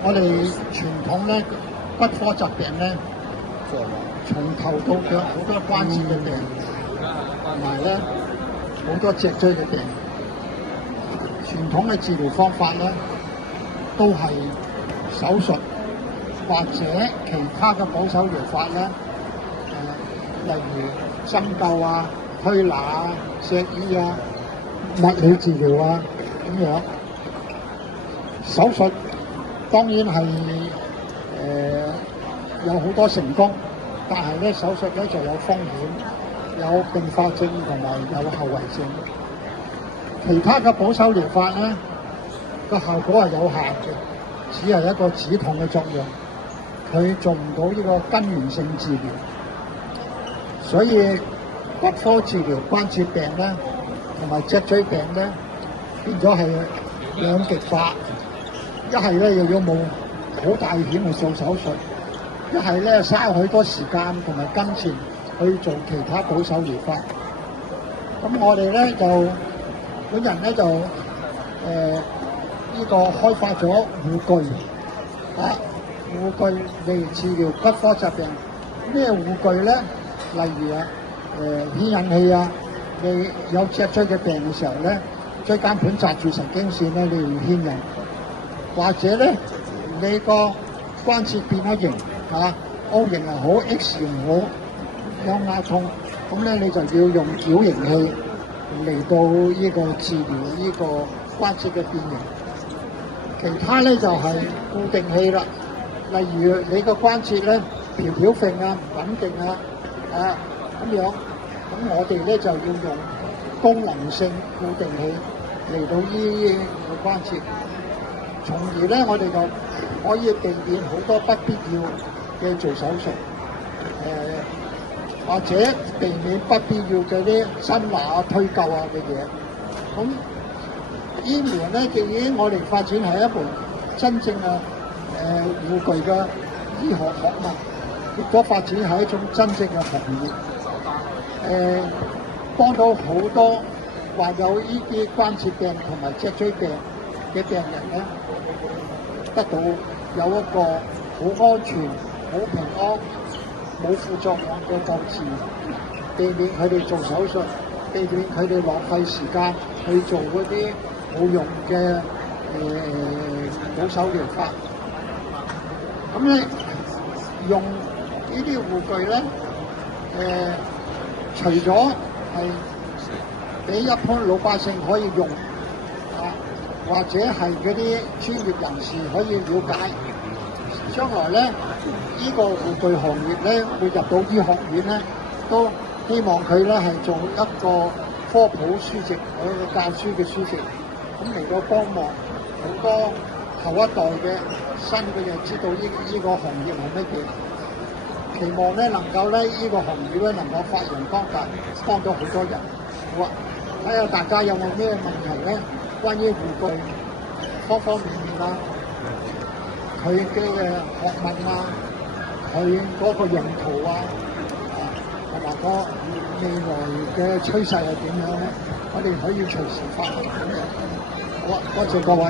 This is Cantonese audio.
我哋傳統咧骨科疾病咧，從頭到腳好多關節嘅病，同埋咧好多脊椎嘅病。傳統嘅治療方法咧，都係手術或者其他嘅保守療法咧，例如針灸啊、推拿啊、石醫啊、物理治療啊咁樣。手術當然係有好多成功，但係咧手術咧就有風險、有併發症同埋有後遺症。其他嘅保守療法咧個效果係有限嘅，只係一個止痛嘅作用，佢做唔到呢個根源性治療。所以骨科治療關節病咧同埋脊椎病咧變咗係兩極化。一係咧又要冒好大險去做手術，一係咧嘥許多時間同埋金錢去做其他保守療法。咁我哋咧就本人咧就呢個開發咗護具護具嚟治療骨科疾病。咩護具咧？例如牽引器啊，你有脊椎嘅病嘅時候咧，椎間盤紮住神經線咧，你要牽引。或者咧，你個關節變咗形，O 型又好 ，X 型好，有壓痛，咁咧你就要用矯形器嚟到呢個治療呢個關節嘅變形。其他咧就係固定器啦，例如你個關節咧飄飄揈啊、唔穩定啊咁樣，咁我哋咧就要用功能性固定器嚟到醫個關節。從而咧，我哋就可以避免好多不必要嘅做手術，或者避免不必要嘅啲伸拿啊、推臼啊嘅嘢。咁醫療咧，既然我哋發展係一門真正嘅護具嘅醫學學問，結果發展係一種真正嘅行業，幫到好多患有呢啲關節病同埋脊椎病嘅病人咧，得到有一個好安全、好平安、冇副作用嘅救治，避免佢哋做手術，避免佢哋浪費時間去做嗰啲冇用嘅保守療法。咁咧用呢啲護具咧，除咗係俾一般老百姓可以用或者係嗰啲專業人士可以了解，將來咧呢個護具行業咧會入到醫學院咧，都希望佢咧係做一個科普書籍或者教書嘅書籍，咁嚟到幫忙好多後一代嘅新嘅人知道呢個行業係乜嘢，期望咧能夠咧呢個行業咧能夠發揚光大，幫到好多人。好啊，睇下大家有冇咩問題咧？關於護具方方面面啊，佢嘅學問啊，佢嗰個用途啊，同埋個未來嘅趨勢係點樣咧？我哋可以隨時發問咁樣。好啊，多謝各位。